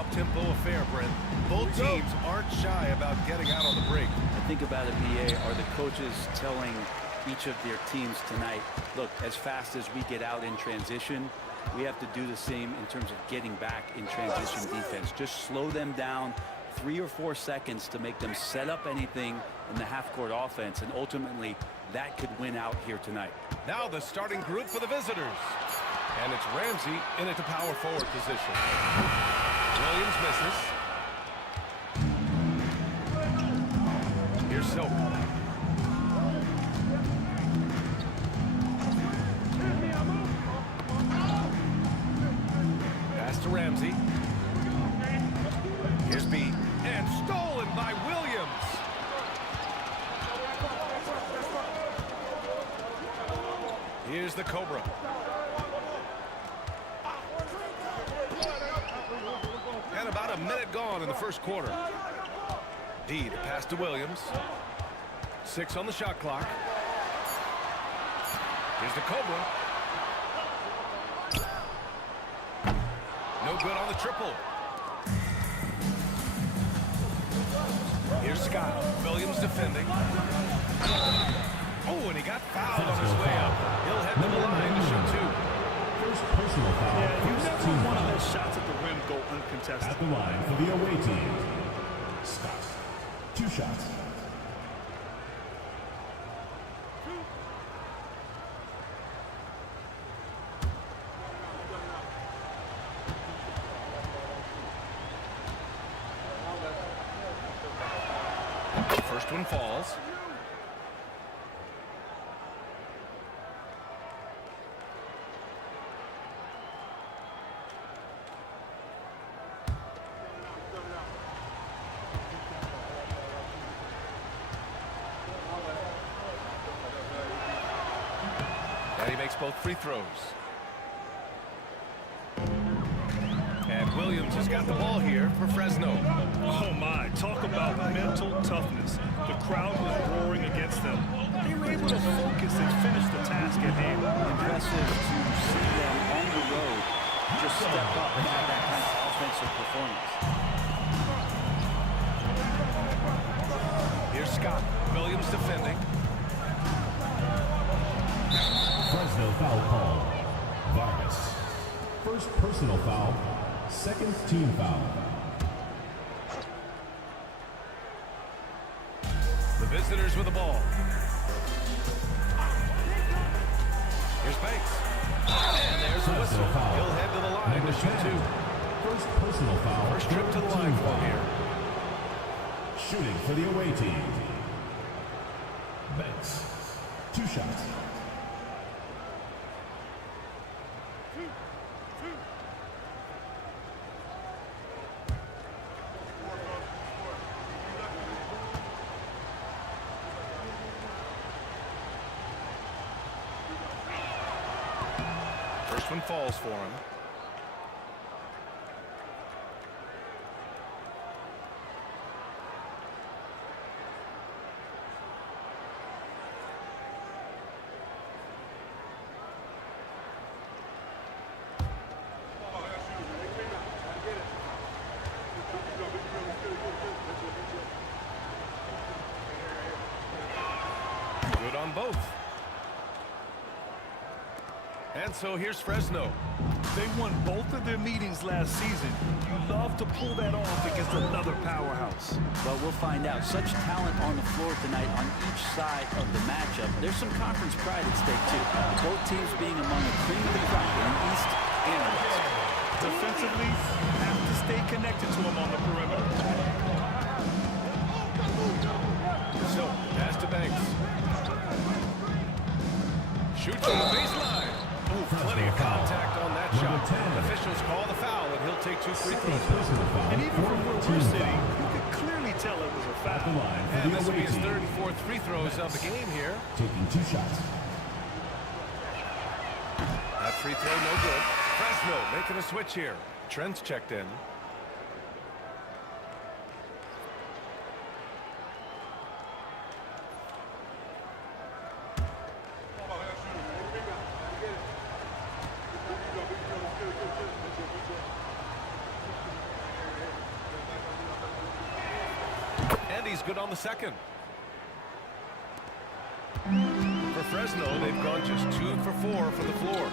up-tempo affair, Brent. Both teams aren't shy about getting out on the break. I think about it, BA, are the coaches telling each of their teams tonight, look, as fast as we get out in transition, we have to do the same in terms of getting back in transition defense. Just slow them down 3 or 4 seconds to make them set up anything in the half-court offense, and ultimately that could win out here tonight. Now the starting group for the visitors. And it's Ramsey in at the power forward position. Williams misses. Here's Silk. Pass to Ramsey. Here's B. And stolen by Williams. Here's the Cobra. And about a minute gone in the first quarter. D, the pass to Williams. 6 on the shot clock. Here's the Cobra. No good on the triple. Here's Scott. Williams defending. Oh, and he got fouled on his way up. He'll head to the line to shoot 2. First personal foul. Yeah, you never want to let shots at the rim go uncontested. At the line for the away team. Scott. 2 shots. First one falls. And he makes both free throws. And Williams has got the ball here for Fresno. Oh my, talk about mental toughness. The crowd was roaring against them. They were able to focus and finish the task at hand. Impressive to see them on the road just step up and have that kind of offensive performance. Here's Scott. Williams defending. Fresno foul call. Vargas. First personal foul. Second team foul. The visitors with the ball. Here's Banks. And there's a whistle. He'll head to the line to shoot 2. First personal foul. First trip to the line for him here. Shooting for the away team. Banks. 2 shots. First one falls for him. Good on both. And so here's Fresno. They won both of their meetings last season. You love to pull that off against another powerhouse. But we'll find out. Such talent on the floor tonight on each side of the matchup. There's some conference pride at stake, too. Both teams being among the cream of the crop in the East and the West. Defensively, have to stay connected to him on the perimeter. So, pass to Banks. Shoots from the baseline. Oh, plenty of contact on that shot. Officials call the foul, and he'll take 2 free throws. And even from where we're sitting, you could clearly tell it was a foul. And this will be his 3rd and 4th free throws of the game here. Taking 2 shots. That free throw no good. Fresno making a switch here. Trent's checked in. he's good on the second. For Fresno, they've gone just 2 for 4 from the floor.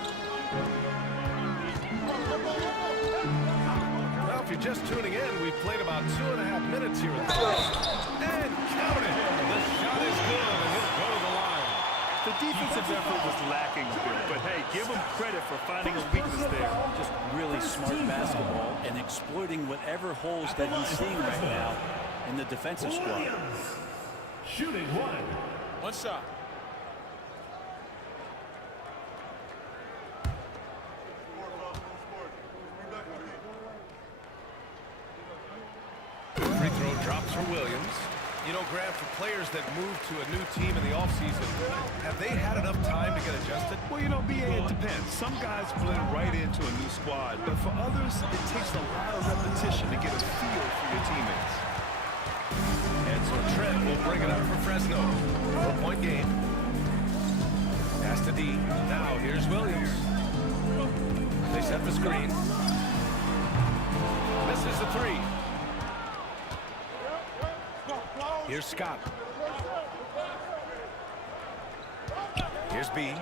Well, if you're just tuning in, we've played about 2.5 minutes here in the first. And count it! The shot is good, and he'll go to the line. The defensive effort was lacking a bit, but hey, give him credit for finding a weakness there. Just really smart basketball and exploiting whatever holes that he's seeing right now in the defensive squad. Shooting one. One shot. Free throw drops for Williams. You know, Grant, for players that move to a new team in the offseason, have they had enough time to get adjusted? Well, you know, BA, it depends. Some guys blend right into a new squad, but for others, it takes a lot of repetition to get a feel for your teammates. And so Trent will bring it up for Fresno. 4-point game. Pass to D. Now here's Williams. They set the screen. Misses the three. Here's Scott. Here's B.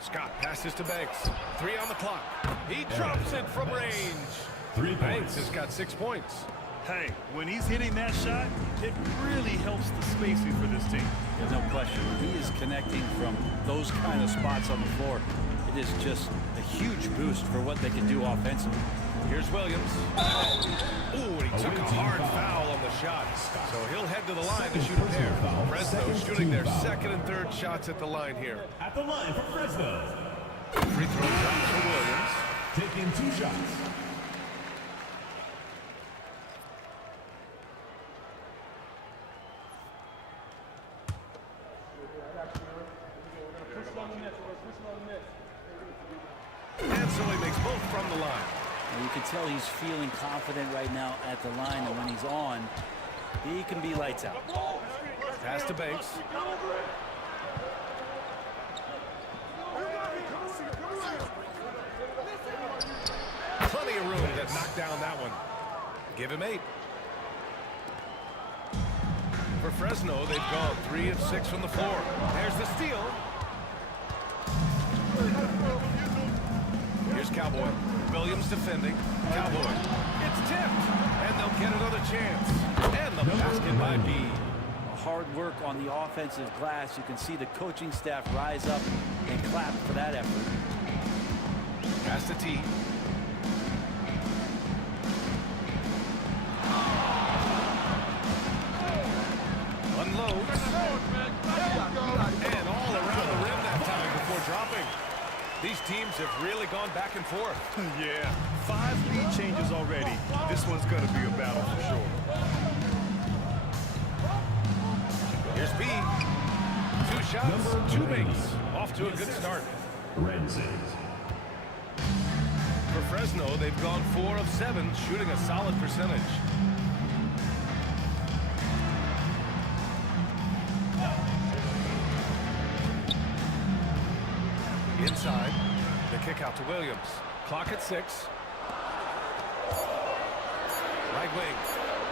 Scott passes to Banks. 3 on the clock. He drops it from range. 3 Banks points. has got 6 points. Hey, when he's hitting that shot, it really helps the spacing for this team. There's no question. He is connecting from those kind of spots on the floor. It is just a huge boost for what they can do offensively. Here's Williams. Ooh, and he took a hard foul on the shot. So he'll head to the line to shoot a pair. Fresno shooting their second and third shots at the line here. At the line for Fresno. Free throw drops for Williams. Taking 2 shots. And so he makes both from the line. And you can tell he's feeling confident right now at the line, and when he's on, he can be lights out. Pass to Banks. Plenty of room to knock down that one. Give him 8. For Fresno, they've gone 3 of 6 from the floor. There's the steal. Here's Cowboy. Williams defending. Cowboy. It's tipped. And they'll get another chance. And the basket by B. Hard work on the offensive glass. You can see the coaching staff rise up and clap for that effort. Pass to T. Unloads. And all around the rim that time before dropping. These teams have really gone back and forth. Yeah, 5 lead changes already. This one's going to be a battle for sure. Here's B. 2 shots, 2 makes. Off to a good start. Renzi. For Fresno, they've gone 4 of 7, shooting a solid percentage. Inside, the kick out to Williams. Clock at 6. Right wing.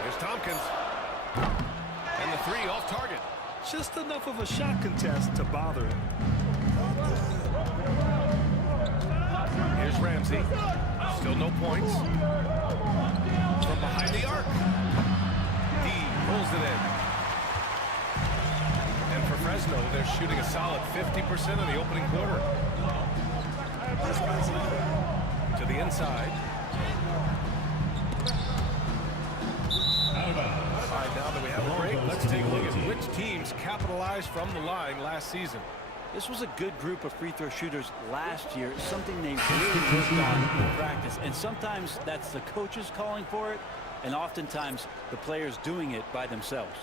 Here's Tompkins. And the 3 off target. Just enough of a shot contest to bother him. Here's Ramsey. Still no points. From behind the arc. D pulls it in. And for Fresno, they're shooting a solid 50% in the opening quarter. To the inside. All right, now that we have a break, let's take a look at which teams capitalized from the line last season. This was a good group of free throw shooters last year, something they really worked on in practice. And sometimes that's the coaches calling for it, and oftentimes the players doing it by themselves.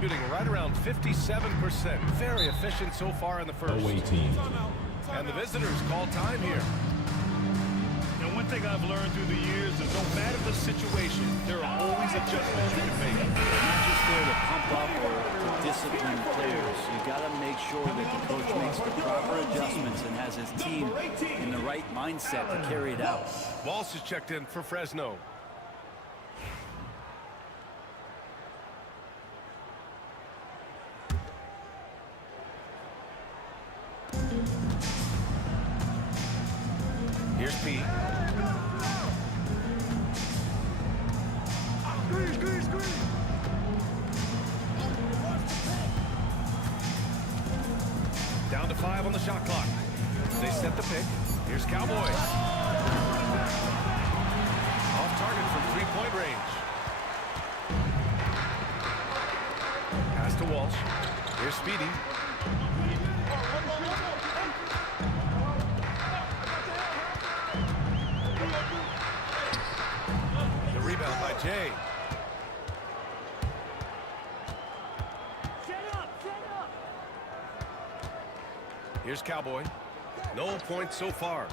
Shooting right around 57%. Very efficient so far in the first. Away team. And the visitors call time here. And one thing I've learned through the years is no matter the situation, there are always adjustments you can make. Not just there to pump up or to discipline players. You got to make sure that the coach makes the proper adjustments and has his team in the right mindset to carry it out. Walsh is checked in for Fresno. Here's Pete. Down to 5 on the shot clock. They set the pick. Here's Cowboy. Off target from three-point range. Pass to Walsh. Here's Speedy. The rebound by Jay. Here's Cowboy. No points so far.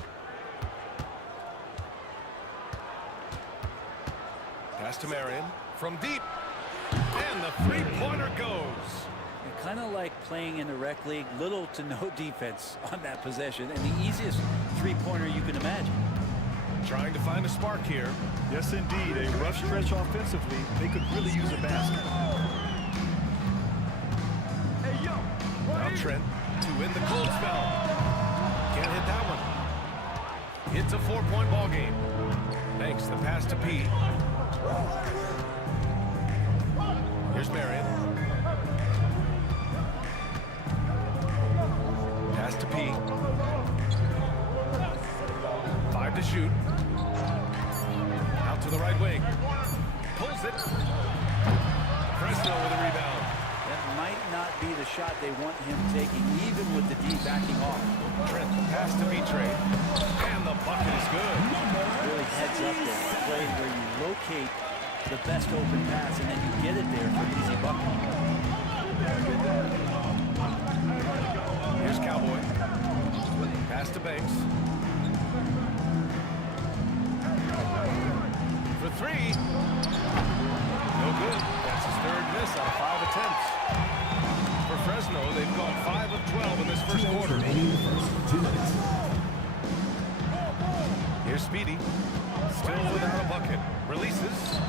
Pass to Marion from deep. And the three-pointer goes. Kind of like playing in the rec league, little to no defense on that possession, and the easiest three-pointer you can imagine. Trying to find a spark here. Yes, indeed. A rough stretch offensively. They could really use a basket. Now Trent to win the cold spell. Can't hit that one. It's a 4-point ball game. Thanks the pass to P. Here's Marion. Pass to P. 5 to shoot. Out to the right wing. Pulls it. Fresno with a rebound. That might not be the shot they want him taking, even with the D backing off. Trent pass to Betrey. And the bucket is good. Really heads up there. A play where you locate the best open pass and then you get it there for an easy bucket. Here's Cowboy. Pass to Banks. For 3. No good. That's his third miss out of 5 attempts. For Fresno, they've gone 5 of 12 in this first quarter. Here's Speedy. Still without a bucket. Releases.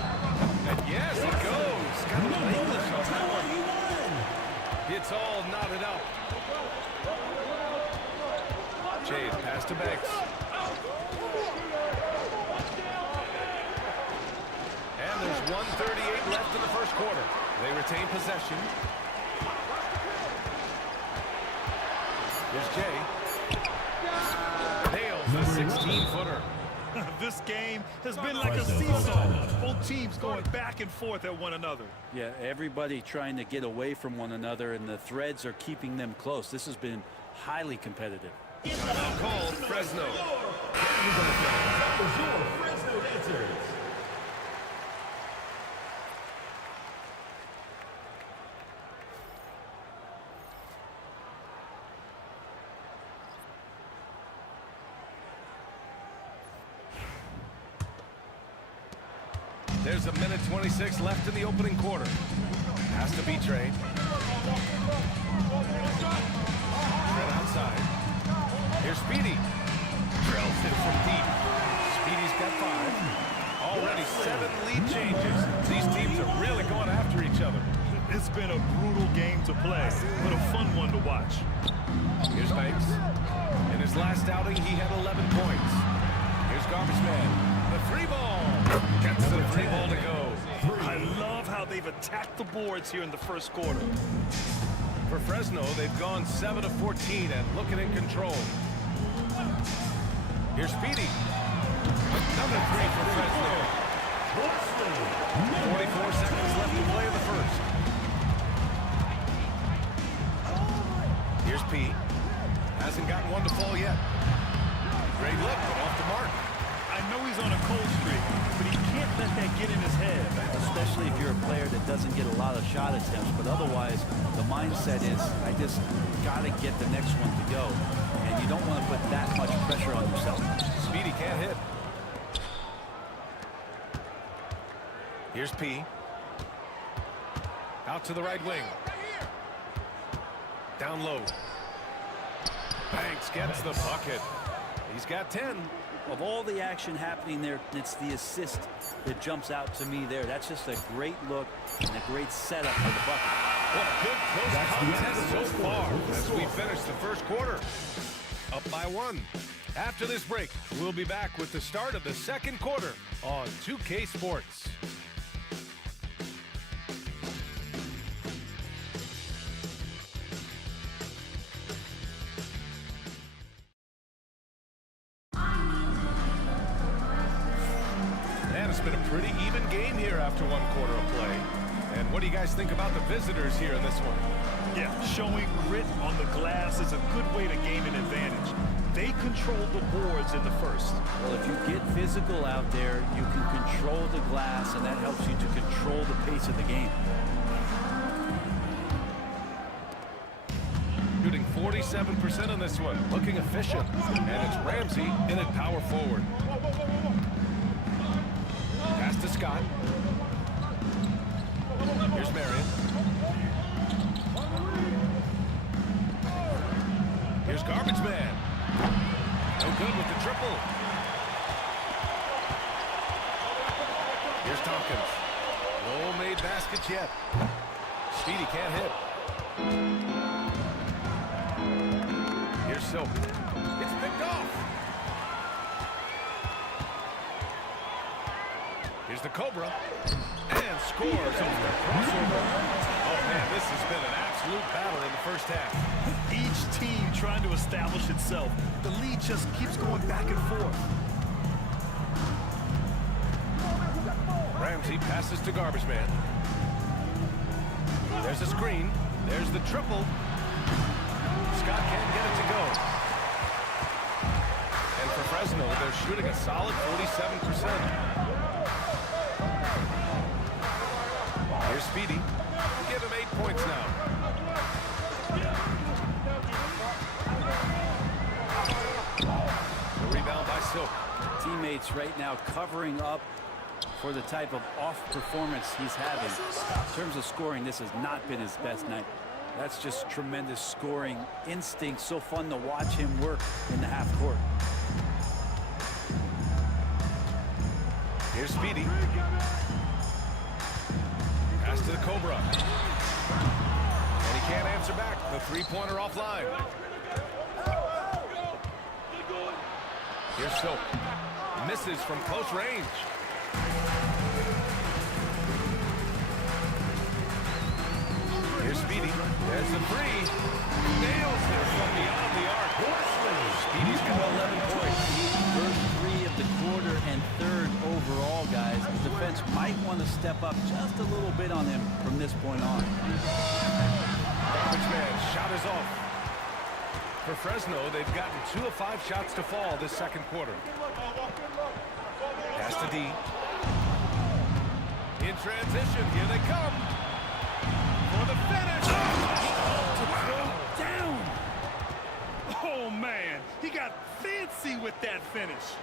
And yes, it goes. Got a little English on that one. It's all knotted up. Jade pass to Banks. And there's 1:38 left in the first quarter. They retain possession. Here's Jay. Nails the 16-footer. This game has been like a seesaw. Both teams going back and forth at one another. Yeah, everybody trying to get away from one another, and the threads are keeping them close. This has been highly competitive. Timeout called, Fresno. Fresno dancers. There's a minute 26 left in the opening quarter. Has to be Trey. Trent outside. Here's Speedy. Drills it from deep. Speedy's got 5. Already 7 lead changes. These teams are really going after each other. It's been a brutal game to play, but a fun one to watch. Here's Banks. In his last outing, he had 11 points. Here's Garbage Man. The 3-ball. Gets the 3-ball to go. I love how they've attacked the boards here in the first quarter. For Fresno, they've gone 7 of 14 and looking in control. Here's Speedy. Another 3 for Fresno. 44 seconds left to play in the first. Here's P. Hasn't gotten one to fall yet. Great look, but off the mark. I know he's on a cold streak, but he can't let that get in his head. Especially if you're a player that doesn't get a lot of shot attempts, but otherwise the mindset is, I just got to get the next one to go, and you don't want to put that much pressure on yourself. Speedy can't hit. Here's P. Out to the right wing. Down low. Banks gets the bucket. He's got 10. Of all the action happening there, it's the assist that jumps out to me there. That's just a great look and a great setup for the bucket. What a good close contest so far as we finish the first quarter. Up by 1. After this break, we'll be back with the start of the second quarter on 2K Sports. It's been a pretty even game here after 1 quarter of play. And what do you guys think about the visitors here in this one? Yeah, showing grit on the glass is a good way to gain an advantage. They controlled the boards in the first. Well, if you get physical out there, you can control the glass, and that helps you to control the pace of the game. Shooting 47% on this one, looking efficient. And it's Ramsey in at power forward. Pass to Scott. Here's Marion. Here's Garbage Man. No good with the triple. Here's Tompkins. No made baskets yet. Speedy can't hit. Here's Silk. It's picked off. Here's the Cobra. And scores off the crossover. Oh, man, this has been an absolute battle in the first half. Each team trying to establish itself. The lead just keeps going back and forth. Ramsey passes to Garbage Man. There's a screen. There's the triple. Scott can't get it to go. And for Fresno, they're shooting a solid 47%. Here's Speedy. Give him 8 points now. The rebound by Silk. Teammates right now covering up for the type of off performance he's having. In terms of scoring, this has not been his best night. That's just tremendous scoring instinct. So fun to watch him work in the half court. Here's Speedy. Pass to the Cobra. And he can't answer back. The three-pointer offline. Here's Silk. Misses from close range. Here's Speedy. There's the three. Nails it from beyond the arc. Speedy's got 11 points. First 3 of the quarter and third overall, guys. The defense might want to step up just a little bit on him from this point on. Garbage Man shot is off. For Fresno, they've gotten 2 of 5 shots to fall this second quarter. Pass to D. In transition, here they come. For the finish. To throw down. Oh, man. He got fancy with that finish.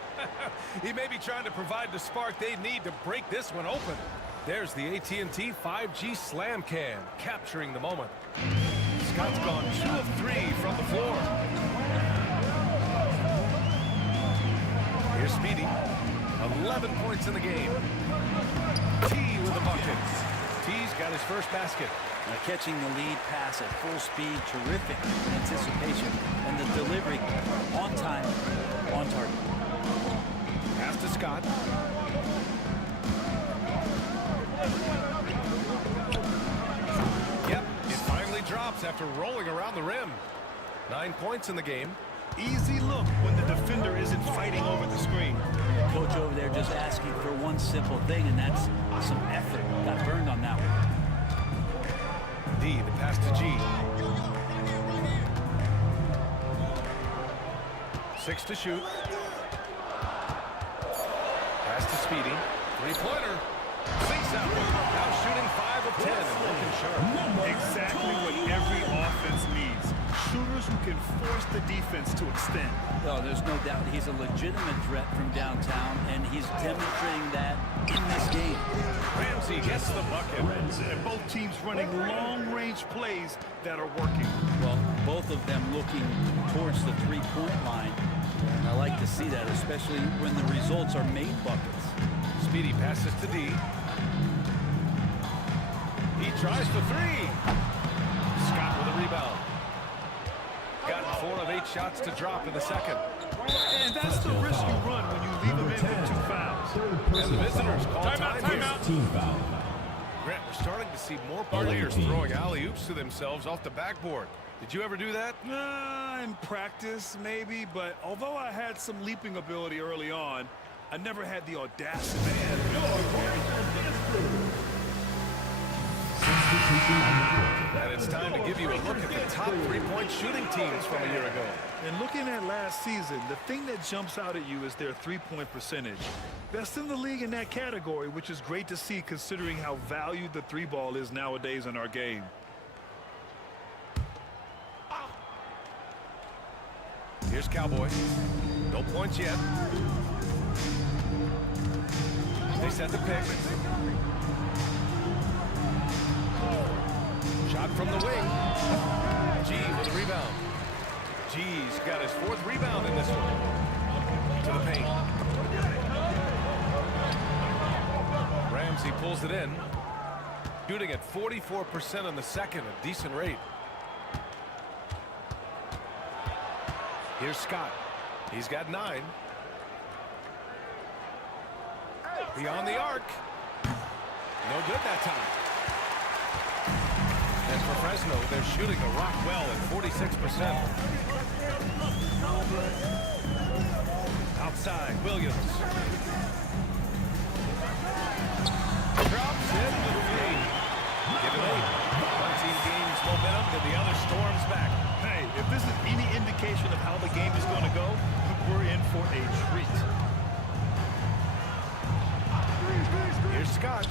He may be trying to provide the spark they need to break this one open. There's the AT&T 5G Slam Can, capturing the moment. Scott's gone 2 of 3 from the floor. Here's Speedy. 11 points in the game. T with the bucket. T's got his first basket. Now catching the lead pass at full speed, terrific anticipation, and the delivery on time, on target. Pass to Scott. Yep, it finally drops after rolling around the rim. 9 points in the game. Easy look when the defender isn't fighting over the screen. Coach over there just asking for one simple thing, and that's some effort. Got burned on that one. D, the pass to G. 6 to shoot. Pass to Speedy. Three-pointer. Sinks that one. Now shooting 5 of 10. Looking sharp. Exactly what every offense needs. Shooters who can force the defense to extend. Well, there's no doubt he's a legitimate threat from downtown, and he's demonstrating that in this game. Ramsey gets the bucket. And both teams running long-range plays that are working. Well, both of them looking towards the three-point line. And I like to see that, especially when the results are made buckets. Speedy passes to D. He tries for three. Scott with a rebound. Got 4 of 8 shots to drop in the second. And that's the risk you run when you leave them in with 2 fouls. And the visitors call time. Team foul. Grant, we're starting to see more players throwing alley-oops to themselves off the backboard. Did you ever do that? In practice, maybe, but although I had some leaping ability early on, I never had the audacity. And it's time to give you a look at the top three-point shooting teams from a year ago. And looking at last season, the thing that jumps out at you is their three-point percentage. Best in the league in that category, which is great to see considering how valued the three ball is nowadays in our game. Here's Cowboy. No points yet. They set the pick. Shot from the wing. G with a rebound. G's got his 4th rebound in this one. To the paint. Ramsey pulls it in. Shooting at 44% in the second, a decent rate. Here's Scott. He's got 9. Beyond the arc. No good that time. And for Fresno, they're shooting the rock well at 46%. Outside, Williams. Drops in the 3. Give it 8. One team gains momentum, then the other storms back. Hey, if this is any indication of how the game is going to go, we're in for a treat. Here's Scott.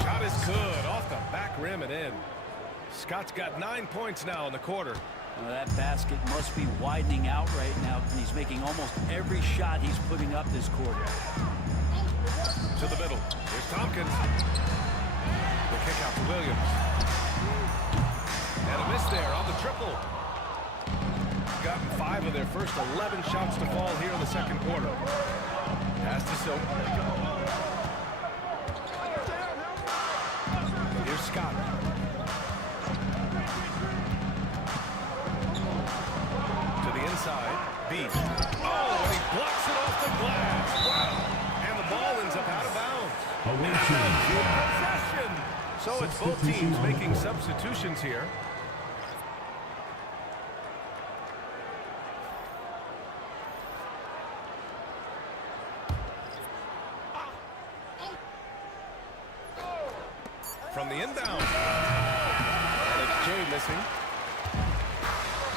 Shot is good. Off the back rim and in. Scott's got 9 points now in the quarter. Well, that basket must be widening out right now. He's making almost every shot he's putting up this quarter. To the middle. Here's Tompkins. The kick out to Williams. And a miss there on the triple. Gotten 5 of their first 11 shots to fall here in the second quarter. Pass to Silk. Here's Scott. To the inside. B. Oh, and he blocks it off the glass. Wow. And the ball ends up out of bounds. Possession. So it's both teams making substitutions here. From the inbound. And it's Jay missing.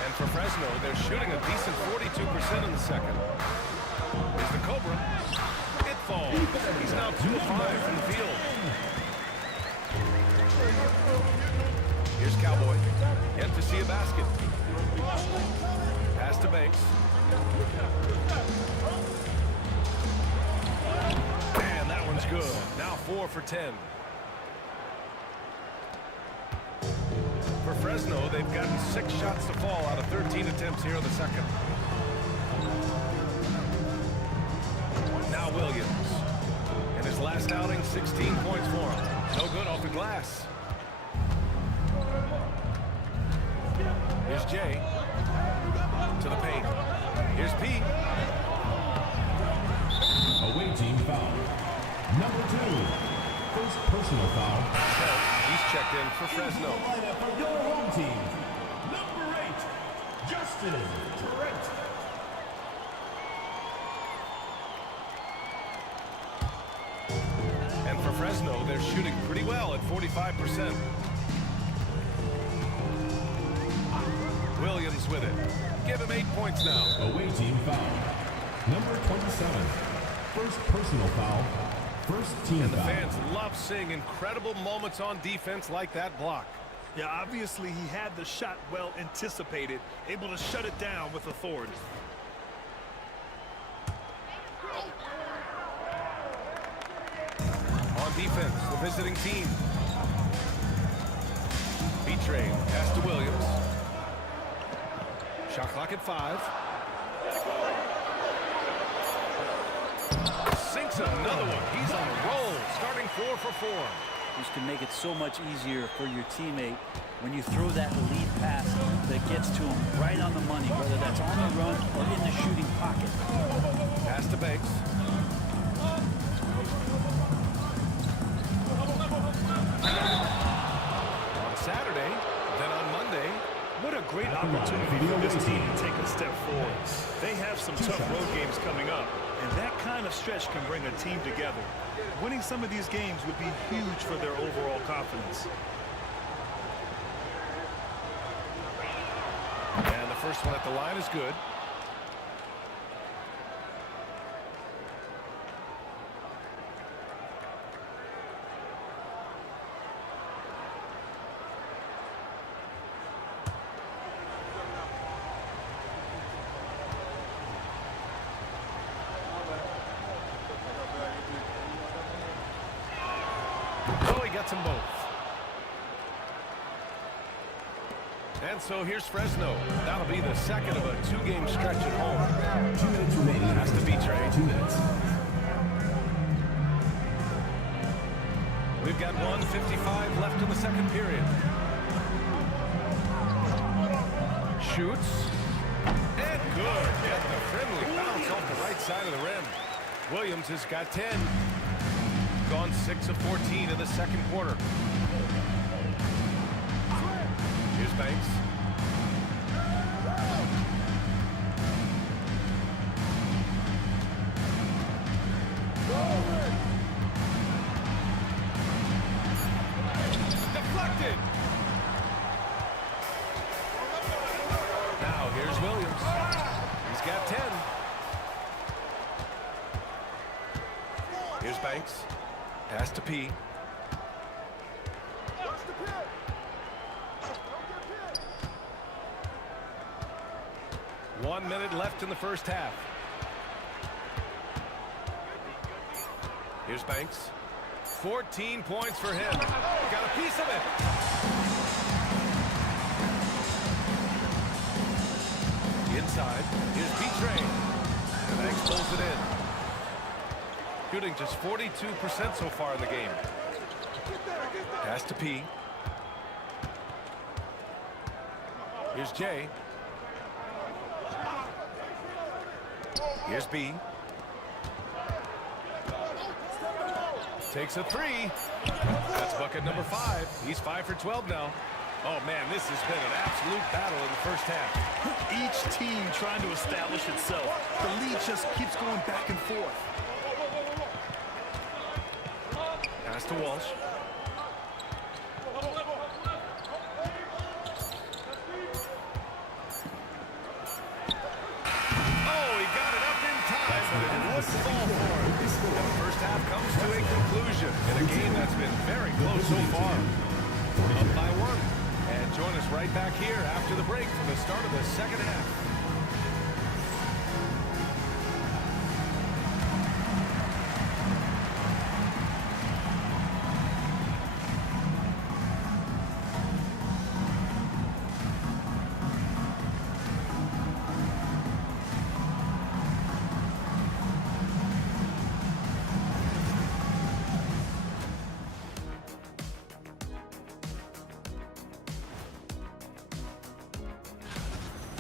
And for Fresno, they're shooting a decent 42% in the second. Here's the Cobra. It falls. He's now 2 of 5 from the field. Here's Cowboy. Yet to see a basket. Pass to Banks. And that one's good. Now 4 for 10. For Fresno, they've gotten 6 shots to fall out of 13 attempts here in the second. Now Williams. In his last outing, 16 points for him. No good off the glass. Here's Jay. To the paint. Here's Pete. Away team foul. Number 2. First personal foul. He's checked in for Fresno. Lineup for your home team. Number 8. Justin Trent. And for Fresno, they're shooting pretty well at 45%. Williams with it. Give him 8 points now. Away team foul. Number 27. First personal foul. First team And the foul. fans love seeing incredible moments on defense like that block. Yeah, obviously he had the shot well anticipated, able to shut it down with authority. On defense, the visiting team. B-Train, pass to Williams. Shot clock at 5. Sinks another one. He's on a roll, starting 4 for 4. This can make it so much easier for your teammate when you throw that lead pass that gets to him right on the money, whether that's on the run or in the shooting pocket. Pass to Banks. On Saturday, then on Monday. What a great opportunity for this team to take a step forward. They have some tough road games coming up, and that kind of stretch can bring a team together. Winning some of these games would be huge for their overall confidence. And the first one at the line is good. Oh, he gets them both. And so here's Fresno. That'll be the second of a 2-game stretch at home. 2 minutes remaining. Has to be Trey. 2 minutes. We've got 1:55 left in the second period. Shoots. And good. Get the friendly bounce off the right side of the rim. Williams has got 10. Gone 6 of 14 in the second quarter. Here's Banks. Deflected. Now here's Williams. He's got 10. Here's Banks. Pass to P. 1 minute left in the first half. Here's Banks. 14 points for him. Got a piece of it. Inside. Here's B-Train. And Banks pulls it in. Shooting just 42% so far in the game. Pass to P. Here's J. Here's B. Takes a 3. That's bucket number 5. He's 5 for 12 now. Oh, man, this has been an absolute battle in the first half. Each team trying to establish itself. The lead just keeps going back and forth. Pass to Walsh. Oh, he got it up in time, but it wouldn't fall for him. And the first half comes to a conclusion in a game that's been very close so far. Up by 1. And join us right back here after the break for the start of the second half.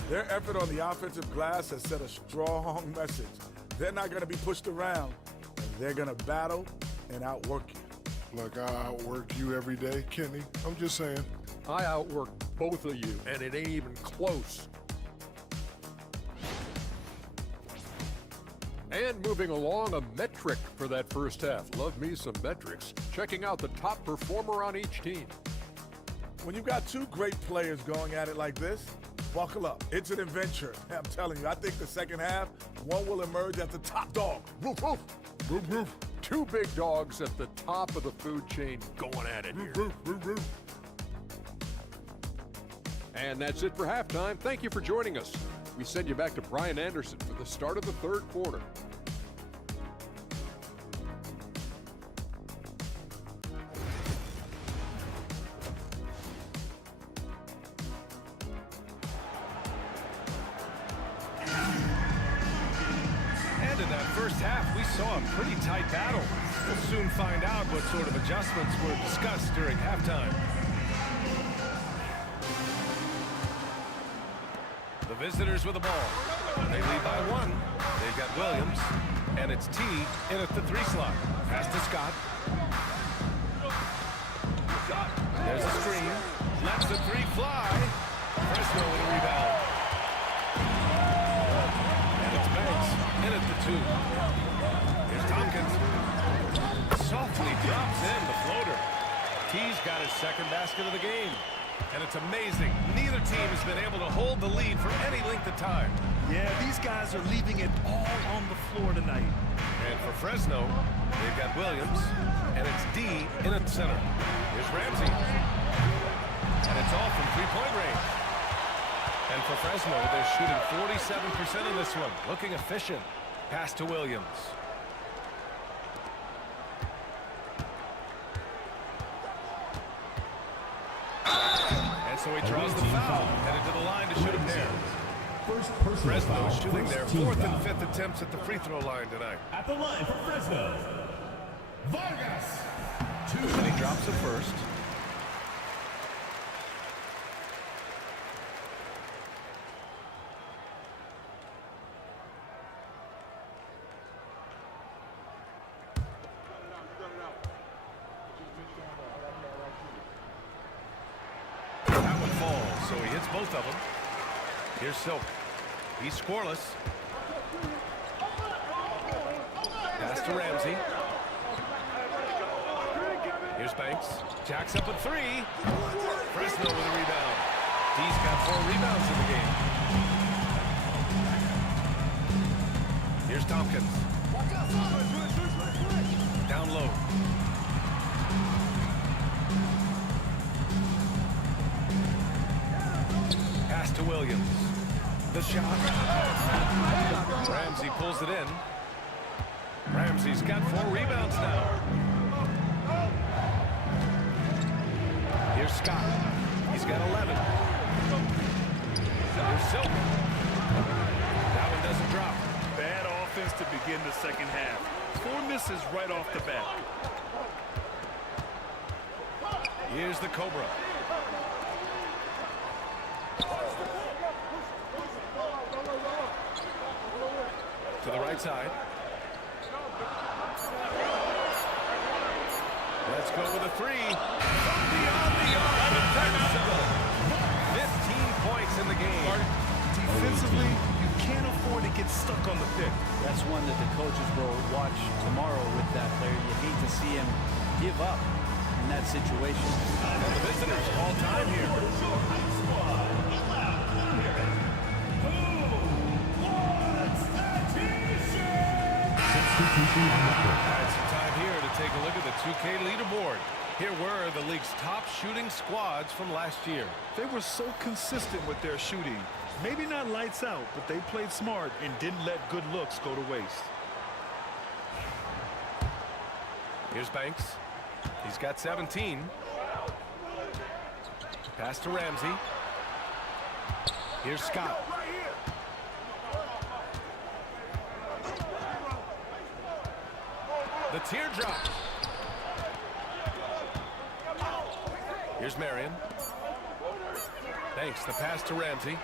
Their effort on the offensive glass has sent a strong message. They're not going to be pushed around. They're going to battle and outwork you. Like I outwork you every day, Kenny. I'm just saying. I outwork both of you, and it ain't even close. And moving along, a metric for that first half. Love me some metrics. Checking out the top performer on each team. When you've got two great players going at it like this, buckle up. It's an adventure. I'm telling you, I think the second half, one will emerge as the top dog. Woof, woof. Roof, roof. Two big dogs at the top of the food chain going at it here. Roof, roof, roof. And that's it for halftime. Thank you for joining us. We send you back to Brian Anderson for the start of the third quarter. And in that first half, we saw a pretty tight battle. We'll soon find out what sort of adjustments were discussed during halftime. The visitors with the ball. They lead by 1. They've got Williams, and it's T in at the 3 slot. Pass to Scott. There's a screen. Lets the 3 fly. Fresno with a rebound. And it's Banks in at the 2. Here's Tompkins. Softly drops in the floater. T's got his second basket of the game. And it's amazing. Neither team has been able to hold the lead for any length of time. Yeah, these guys are leaving it all on the floor tonight. And for Fresno, they've got Williams, and it's D in at center. Here's Ramsey. And it's all from three-point range. And for Fresno, they're shooting 47% in this one. Looking efficient. Pass to Williams. And so he draws the foul, headed to the line to shoot a pair. Fresno shooting their 4th and 5th attempts at the free throw line tonight. At the line for Fresno, Vargas. And he drops it first. That one falls, so he hits both of them. Here's Silk. He's scoreless. Pass to Ramsey. Here's Banks. Jacks up a 3. Fresno with a rebound. D's got 4 rebounds in the game. Here's Tompkins. Down low. Pass to Williams. The shot. Ramsey pulls it in. Ramsey's got 4 rebounds now. Here's Scott. He's got 11. Here's Silk. That one doesn't drop. Bad offense to begin the second half. 4 misses right off the bat. Here's the Cobra. To the right side. Let's go with a 3. From beyond the arc. 15 points in the game. Defensively, you can't afford to get stuck on the pick. That's one that the coaches will watch tomorrow with that player. You hate to see him give up in that situation. And the visitors all time here. Had some time here to take a look at the 2K leaderboard. Here were the league's top shooting squads from last year. They were so consistent with their shooting. Maybe not lights out, but they played smart and didn't let good looks go to waste. Here's Banks. He's got 17. Pass to Ramsey. Here's Scott. The teardrop. Here's Marion. Banks, the pass to Ramsey.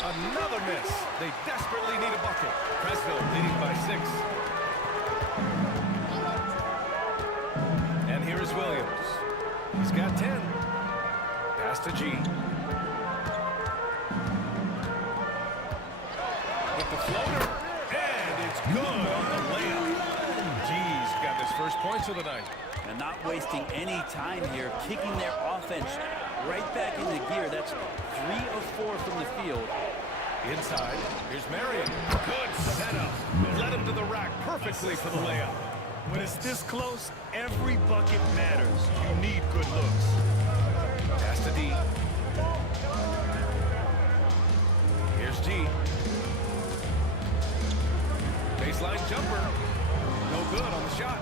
Another miss. They desperately need a bucket. Fresno leading by 6. And here is Williams. He's got 10. Pass to G. With the floater. And it's good on the layup. G's got his first points of the night. And not wasting any time here, kicking their offense right back into gear. That's 3 of 4 from the field. Inside, here's Marion. Good setup. Led him to the rack perfectly for the layup. When it's this close, every bucket matters. You need good looks. Pass to D. jumper. No good on the shot.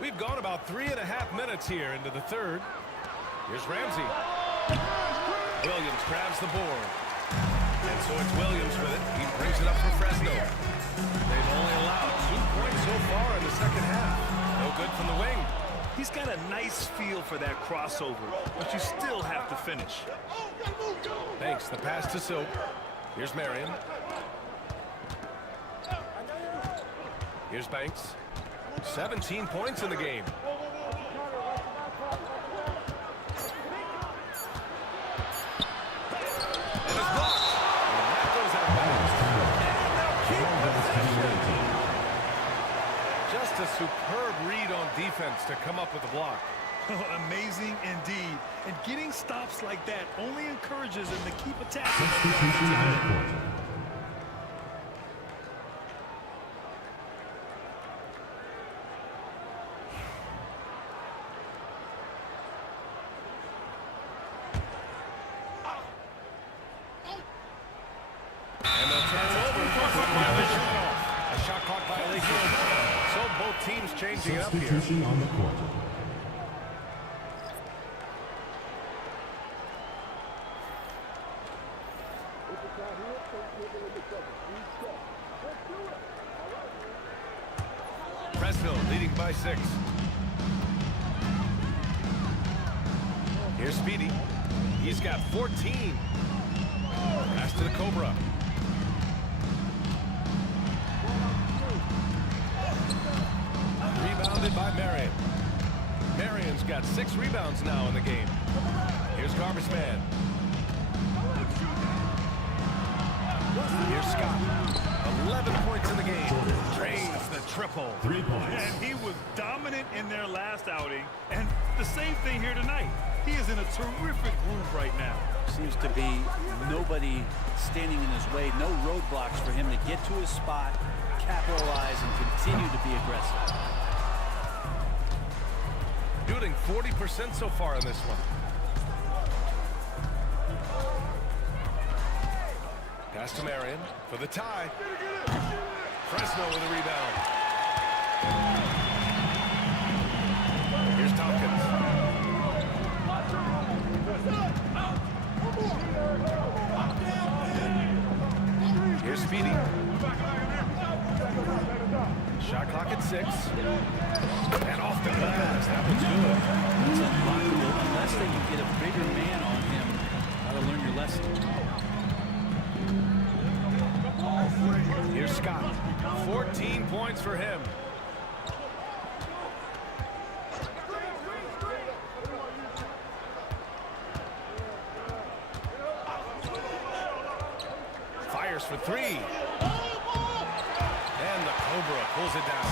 We've gone about 3.5 minutes here into the third. Here's Ramsey. Williams grabs the board. And so it's Williams with it. He brings it up for Fresno. They've only allowed 2 points so far in the second half. No good from the wing. He's got a nice feel for that crossover, but you still have to finish. Banks, the pass to Soap. Here's Marion. Here's Banks. 17 points in the game. And it's blocked. And that goes out of bounds. And they'll keep possession. Just a superb read on defense to come up with the block. Amazing indeed. And getting stops like that only encourages them to keep attacking. Substitution on the court. And they'll turn it over. A shot clock violation. So both teams changing it up here. Substitution on the court. Fresno leading by 6. Here's Speedy. He's got 14. Pass to the Cobra. Rebounded by Marion. Marion's got 6 rebounds now in the game. Here's Garbage Man. Here's Scott. 11 points in the game. Drains the triple. 3 points. And he was dominant in their last outing. And the same thing here tonight. He is in a terrific groove right now. Seems to be nobody standing in his way. No roadblocks for him to get to his spot, capitalize, and continue to be aggressive. Shooting 40% so far in this one. Pass to Marion for the tie. Fresno with a rebound. Here's Tompkins. Here's Speedy. Shot clock at 6. And off the glass. That was good. It's unblockable unless they can get a bigger man on him. Gotta learn your lesson. Here's Scott. 14 points for him. Fires for 3. And the Cobra pulls it down.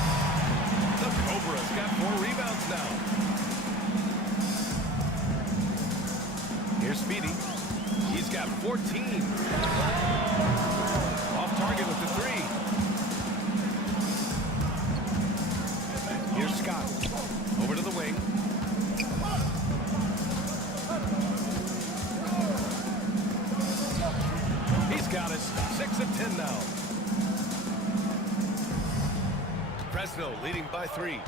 The Cobra's got 4 rebounds now. Here's Speedy. He's got 14. Off target with the 3. Here's Scott. Over to the wing. He's got us 6 of 10 now. Fresno leading by 3.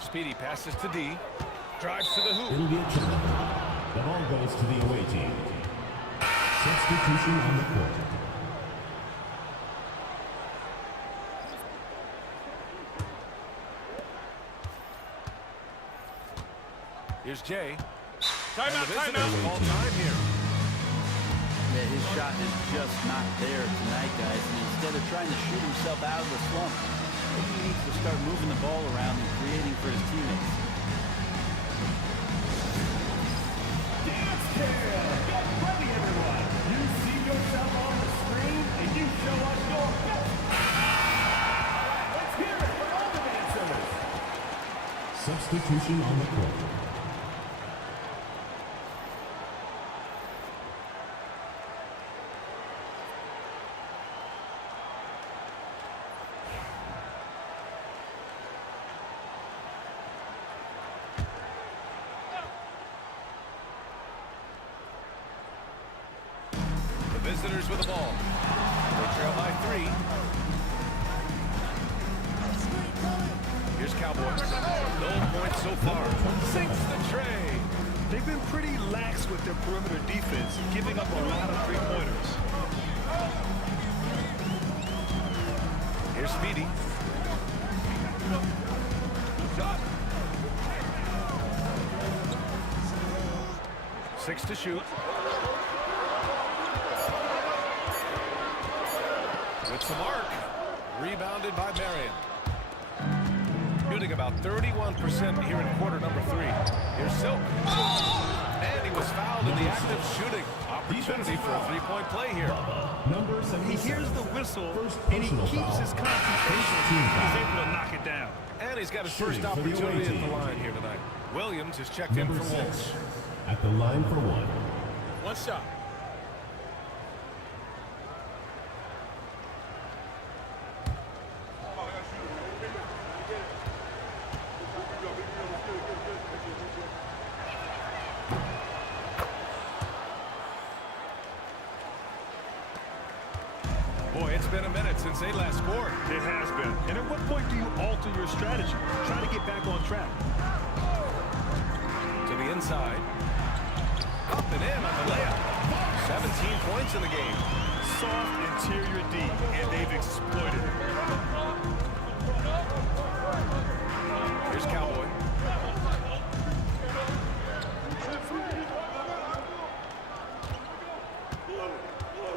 Speedy passes to D. Drives to the hoop. It'll be a turnover. The ball goes to the away team. Substitution on the court. Here's Jay. Timeout, timeout. All time here. Yeah, his shot is just not there tonight, guys. And instead of trying to shoot himself out of the slump, maybe he needs to start moving the ball around and creating for his teammates. Dance Care! Get ready, everyone! You see yourself on the screen, and you show us your best! Let's hear it for all the dancers! Substitution on the court. visitors with the ball. They trail by 3. Here's Cowboys. No points so far. Sinks the tray. They've been pretty lax with their perimeter defense, giving up a lot of three-pointers. Here's Speedy. Six to shoot. With some arc. Rebounded by Marion. Shooting about 31% here in quarter number 3. Here's Silk. And he was fouled in the act of shooting. Opportunity for a three-point play here. He hears the whistle, and he keeps his concentration. He's able to knock it down. And he's got his first opportunity at the line here tonight. Williams has checked in for Walsh. At the line for 1. One shot. Boy, it's been a minute since they last scored. It has been. And at what point do you alter your strategy? Try to get back on track. To the inside. Up and in on the layup. 17 points in the game. Soft interior D, and they've exploited it. Here's Cowboy.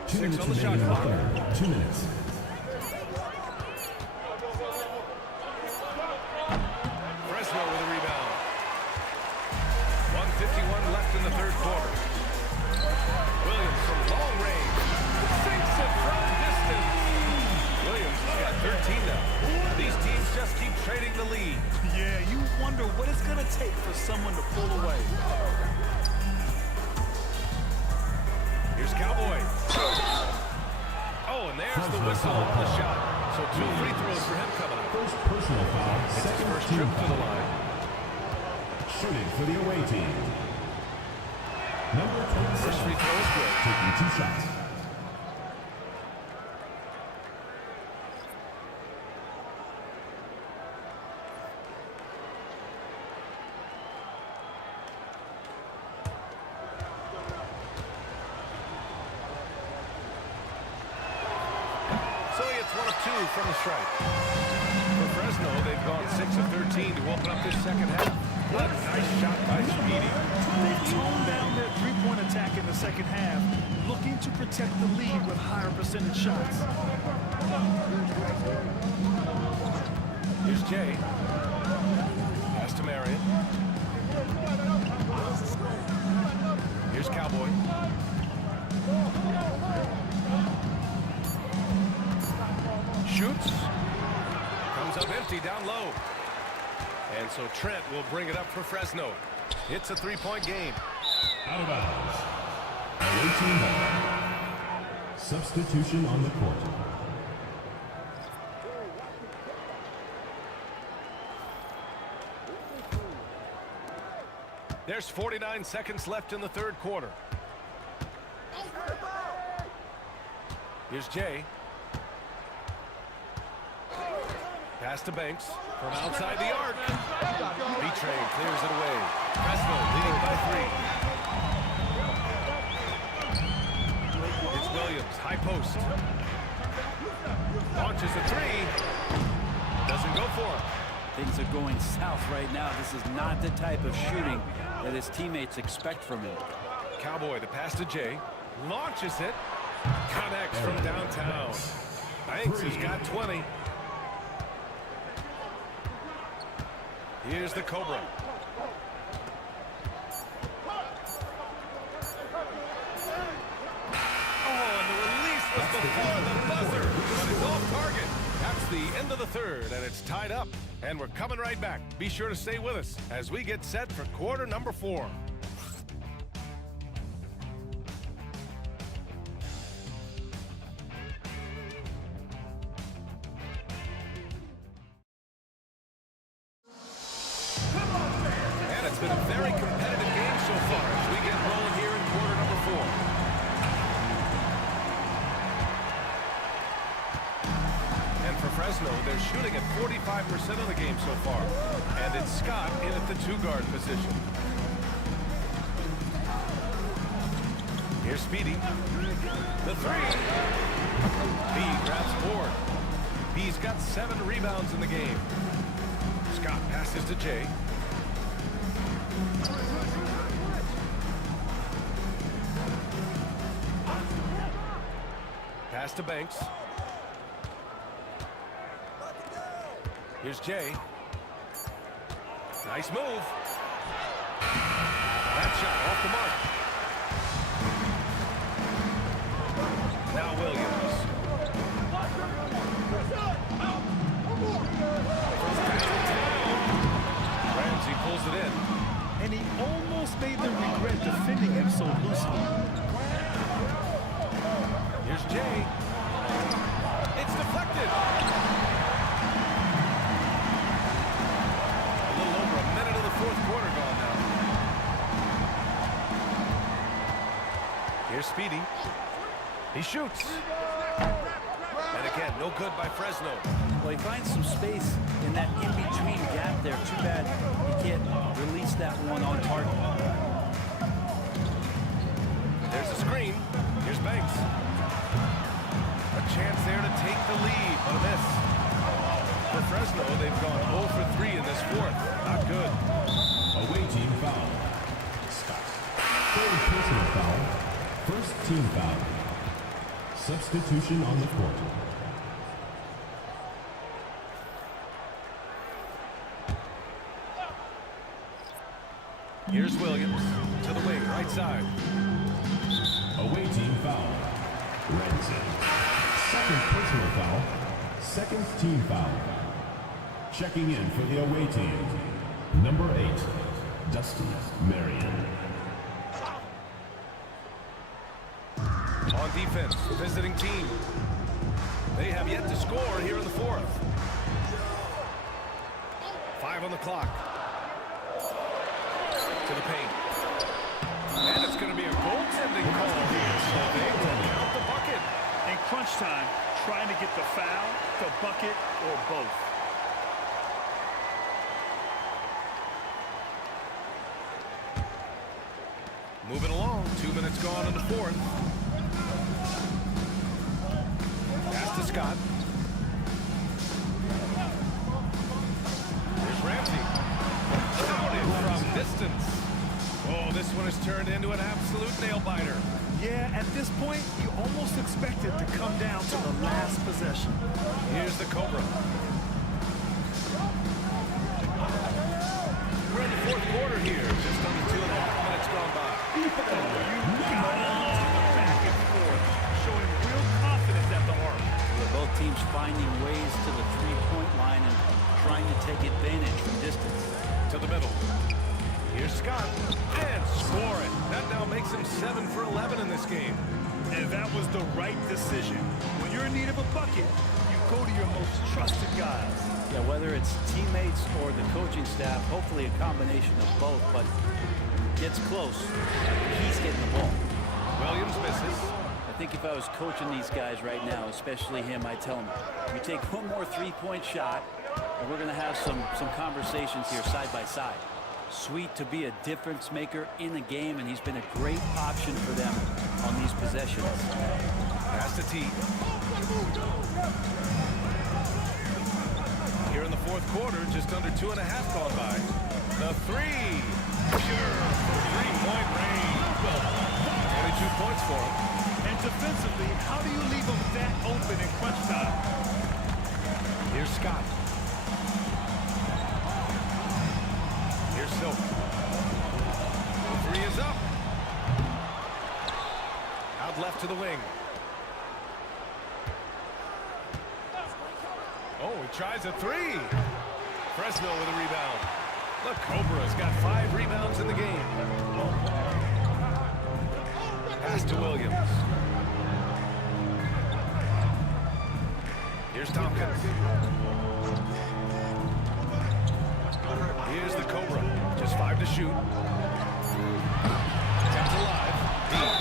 Six on the shot clock. 2 minutes. Fresno with a rebound. 1:51 left in the third quarter. Williams from long range. Sinks it from distance. Williams has got 13 now. These teams just keep trading the lead. Yeah, you wonder what it's going to take for someone to pull away. Here's Cowboy. Oh, and there's the whistle on the shot. So 2 free throws for him coming up. First personal foul. It's his Second first team trip to the foul. line. Shooting for the away team. Number 27. First free throw is good. Taking 2 shots. So he hits 1 of 2 from the strike. For Fresno, they've gone 6 of 13 to open up this second half. What a nice shot by Speedy. They've toned down their three-point attack in the second half, looking to protect the lead with higher percentage shots. Here's Jay. Pass to Marion. Here's Cowboy. Shoots. Comes up empty down low. And so Trent will bring it up for Fresno. It's a 3-point game. Out of bounds. Away team ball. Substitution on the court. There's 49 seconds left in the third quarter. Here's Jay. Pass to Banks from outside the arc. B-Train clears it away. Fresno leading by 3. It's Williams, high post. Launches a 3. Doesn't go for it. Things are going south right now. This is not the type of shooting that his teammates expect from him. Cowboy, the pass to Jay. Launches it. Connects from downtown. Banks has got 20. Here's the Cobra. Oh, and the release was before the buzzer, but it's off target. That's the end of the third, and it's tied up. And we're coming right back. Be sure to stay with us as we get set for quarter number 4. And it's been a very competitive game so far as we get rolling here in quarter number 4. Fresno, they're shooting at 45% of the game so far. And it's Scott in at the 2-guard position. Here's Speedy. The 3. B grabs board. B's got 7 rebounds in the game. Scott passes to Jay. Pass to Banks. Here's Jay. Nice move. That shot off the mark. Now Williams. Ramsey pulls it in. And he almost made them regret defending him so loosely. Here's Jay. It's deflected. A little over a minute of the fourth quarter gone now. Here's Speedy. He shoots. And again, no good by Fresno. Well, he finds some space in that in-between gap there. Too bad he can't release that one on target. There's a screen. Here's Banks. A chance there to take the lead, but a miss. For Fresno, they've gone 0 for 3 in this fourth. Not good. Away team foul. Scott. Third personal foul. First team foul. Substitution on the court. Here's Williams to the wing, right side. Away team foul. Renson. Second personal foul. Second team foul. Checking in for the away team. Number 8, Dusty Marion. On defense, visiting team. They have yet to score here in the fourth. 5 on the clock. To the paint. And it's going to be a goaltending call here. So they will count the bucket. In crunch time, trying to get the foul, the bucket, or both. Moving along, 2 minutes gone in the fourth. Pass to Scott. Here's Ramsey. Counted from distance. Oh, this one has turned into an absolute nail-biter. Yeah, at this point, you almost expect it to come down to the last possession. Here's the Cobra. We're in the fourth quarter here. Just under 2.5 minutes gone by. Back and forth, showing real confidence at the arc. Both teams finding ways to the three-point line and trying to take advantage from distance. To the middle. Here's Scott. And score it. That now makes him 7 for 11 in this game. And that was the right decision. When you're in need of a bucket, you go to your most trusted guys. Yeah, whether it's teammates or the coaching staff, hopefully a combination of both, but gets close. He's getting the ball. Williams misses. I think if I was coaching these guys right now, especially him, I'd tell him, you take one more three-point shot, and we're going to have some conversations here side by side. Sweet to be a difference maker in the game, and he's been a great option for them on these possessions. Pass to T. Here in the fourth quarter, just under 2.5 gone by. The 3. Pure three-point range. 22 points for him. And defensively, how do you leave them that open in crunch time? Here's Scott. Here's Silk. The 3 is up. Out left to the wing. Oh, he tries a 3. Fresno with a rebound. The Cobra's got 5 rebounds in the game. Pass to Williams. Here's Tompkins. Here's the Cobra. Just 5 to shoot. Kept alive. Deep.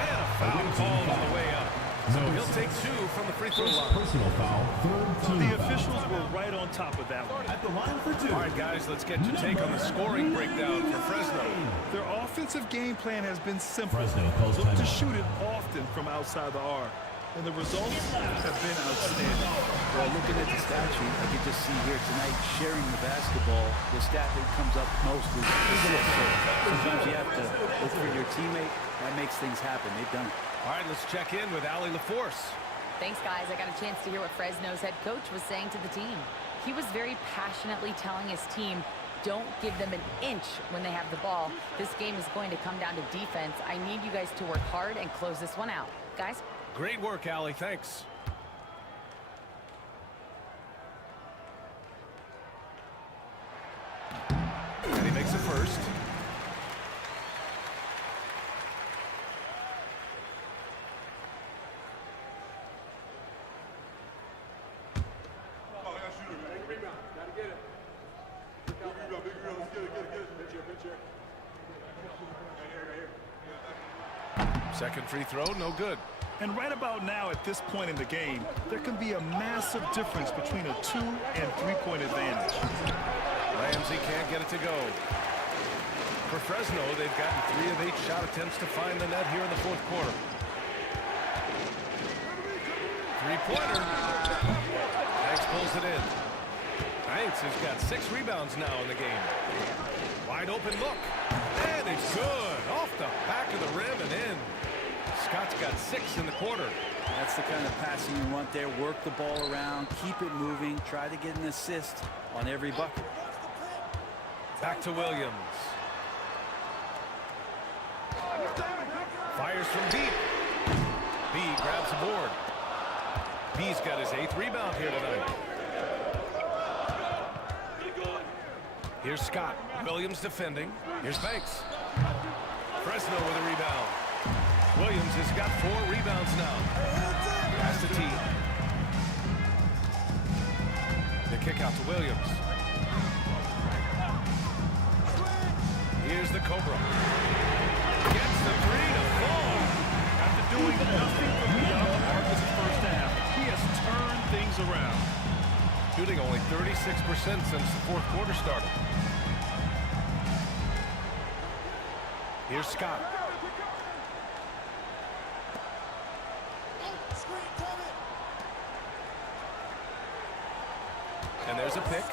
And a foul called on the way up. So he'll take 2 from the free throw First line. personal foul, third team The foul. officials were right on top of that one. At the line for 2. All right, guys, let's get your take on the scoring breakdown for Fresno. Their offensive game plan has been simple. Fresno calls Look to timeout. shoot it often from outside the arc. And the results have been outstanding. Well, looking at the stat sheet, I could just see here tonight, sharing the basketball, the stat that comes up most is assists. So sometimes you have to look for your teammate. That makes things happen. They've done it. All right, let's check in with Allie LaForce. Thanks, guys. I got a chance to hear what Fresno's head coach was saying to the team. He was very passionately telling his team, don't give them an inch when they have the ball. This game is going to come down to defense. I need you guys to work hard and close this one out. Guys? Great work, Allie. Thanks. And he makes it first. Second free throw, no good. And right about now, at this point in the game, there can be a massive difference between a 2- and 3-point advantage. Ramsey can't get it to go. For Fresno, they've gotten 3 of 8 shot attempts to find the net here in the fourth quarter. Three-pointer. Banks pulls it in. Banks has got 6 rebounds now in the game. Wide open look. And it's good. Off the back of the rim and in. Scott's got 6 in the quarter. That's the kind of passing you want there. Work the ball around, keep it moving, try to get an assist on every bucket. Back to Williams. Fires from deep. B grabs the board. B's got his 8th rebound here tonight. Here's Scott. Williams defending. Here's Banks. Fresno with a rebound. Williams has got 4 rebounds now. Pass to T. The kick out to Williams. Here's the Cobra. Gets the 3 to fall. After doing nothing from beyond the arc in the first half, he has turned things around. Shooting only 36% since the fourth quarter started. Here's Scott. And there's a pick.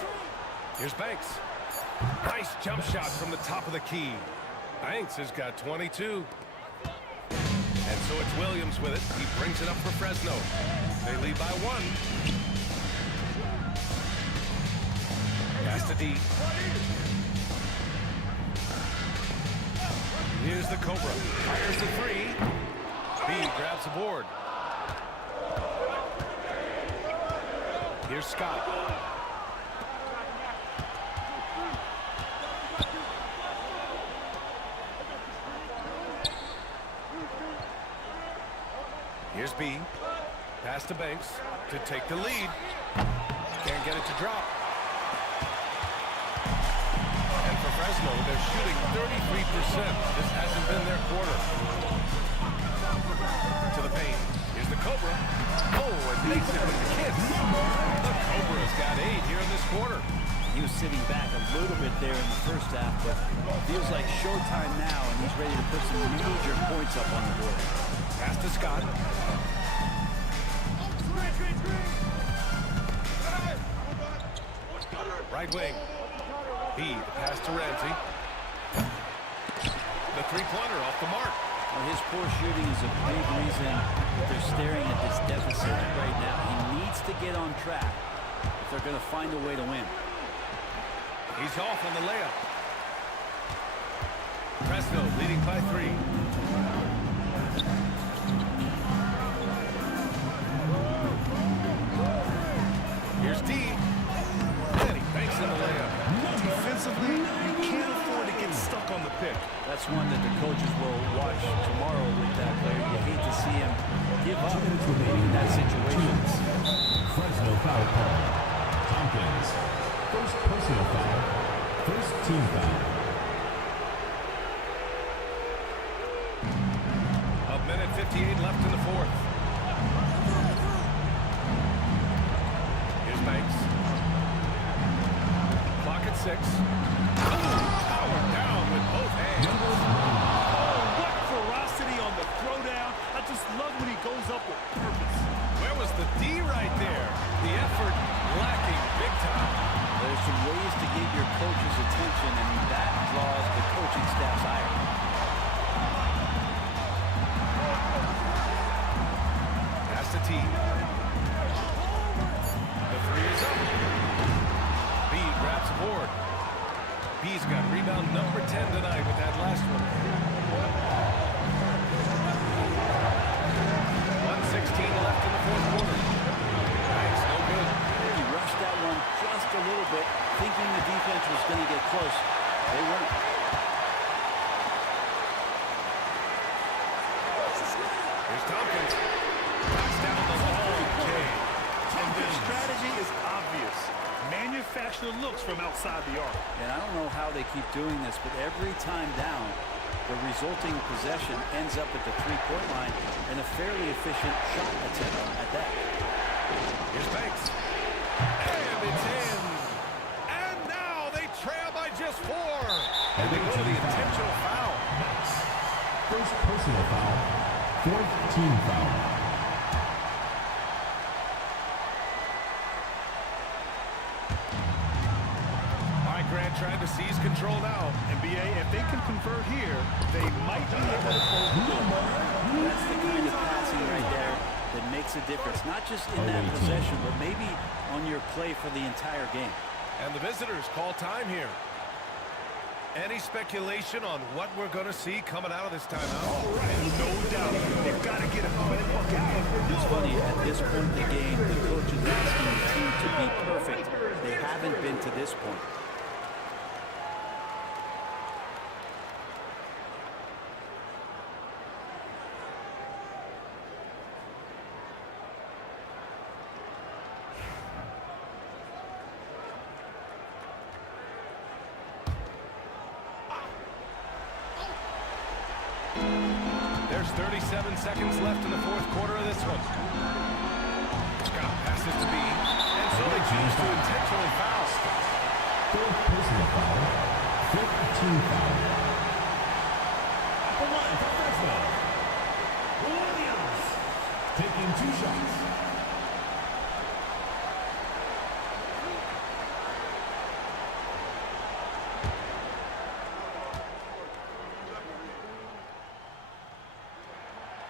Here's Banks. Nice jump shot from the top of the key. Banks has got 22. And so it's Williams with it. He brings it up for Fresno. They lead by 1. Pass to D. Here's the Cobra. Fires the 3. B grabs the board. Here's Scott. Here's B. Pass to Banks to take the lead. Can't get it to drop. And for Fresno, they're shooting 33%. This hasn't been their quarter. To the paint. Here's the Cobra. Oh, and makes it with the kicks. The Cobra's got 8 here in this quarter. He was sitting back a little bit there in the first half, but feels like showtime now, and he's ready to put some major points up on the board. Pass to Scott. Right wing. B, the pass to Ramsey. The three-pointer off the mark. Well, his poor shooting is a big reason that they're staring at this deficit right now. He needs to get on track if they're going to find a way to win. He's off on the layup. Fresno leading by 3. Here's D. And he banks in the layup. Defensively, you can't afford to get stuck on the pick. That's one that the coaches will watch tomorrow with that player. You hate to see him give up in that situation. Fresno foul call. Tompkins. First personal foul. First team foul. A minute 58 left in the fourth. 6. Powered down with both hands. Oh, what ferocity on the throwdown. I just love when he goes up with purpose. Where was the D right there? The effort lacking big time. There's some ways to get your coach's attention, and that draws the coaching staff's ire. Pass to T. The 3 is up. B grabs a board. B's got rebound number 10 tonight with that last one. 1:16 left in the fourth quarter. Nice, no good. He rushed that one just a little bit, thinking the defense was going to get close. They weren't. Here's Tompkins. Knocks down the long J. And their strategy is obvious. Manufacture looks from outside the arc. And I don't know how they keep doing this, but every time down, the resulting possession ends up at the three-point line and a fairly efficient shot attempt at that. Here's Banks. And it's in. And now they trail by just 4. And they go to the intentional foul. First personal foul. Fourth team foul. All right, Grant trying to seize control now. NBA, if they can convert here, they might be able to close the door. That's the kind of passing right there that makes a difference, not just in that possession, but maybe on your play for the entire game. And the visitors call time here. Any speculation on what we're going to see coming out of this timeout? All right, no doubt. They've got to get a bucket out. It's funny, at this point in the game, the coach is asking the team to be perfect. They haven't been to this point. There's 37 seconds left in the fourth quarter of this one. Scott passes to B. And so they choose to intentionally foul. Fourth personal foul. Fifth team foul. At the line for Fresno. Williams taking 2 shots.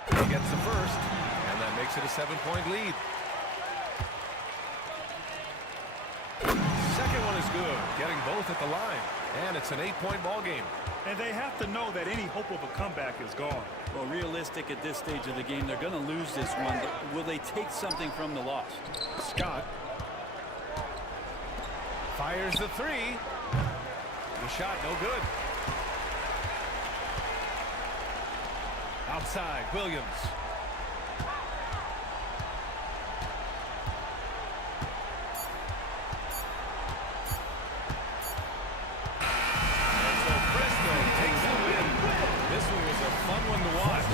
He gets the first, and that makes it a 7-point lead. Second one is good, getting both at the line. And it's an 8-point ball game. And they have to know that any hope of a comeback is gone. Well, realistic at this stage of the game, they're going to lose this one, but will they take something from the loss? Scott fires the 3. The shot no good. Outside, Williams. And so Fresno takes the win. This one was a fun one to watch.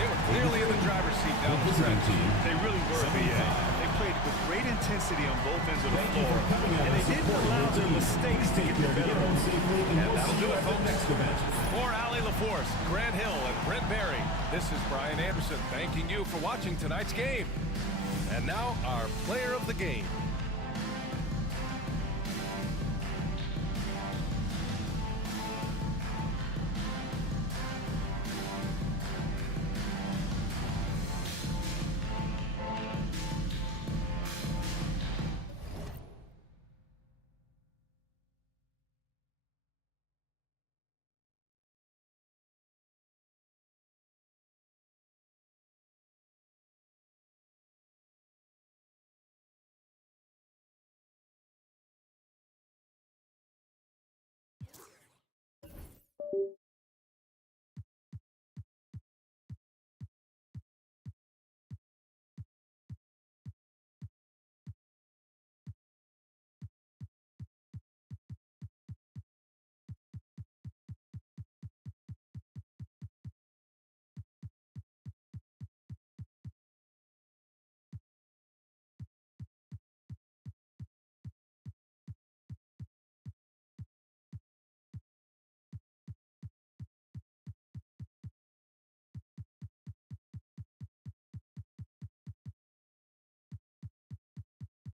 They were clearly in the driver's seat down the stretch. They really were, BA. They played with great intensity on both ends of the floor, and they didn't allow their mistakes to get the better of them. And that'll do it, folks. For Allie LaForce, Grant Hill, and Brent Barry, this is Brian Anderson thanking you for watching tonight's game. And now, our player of the game.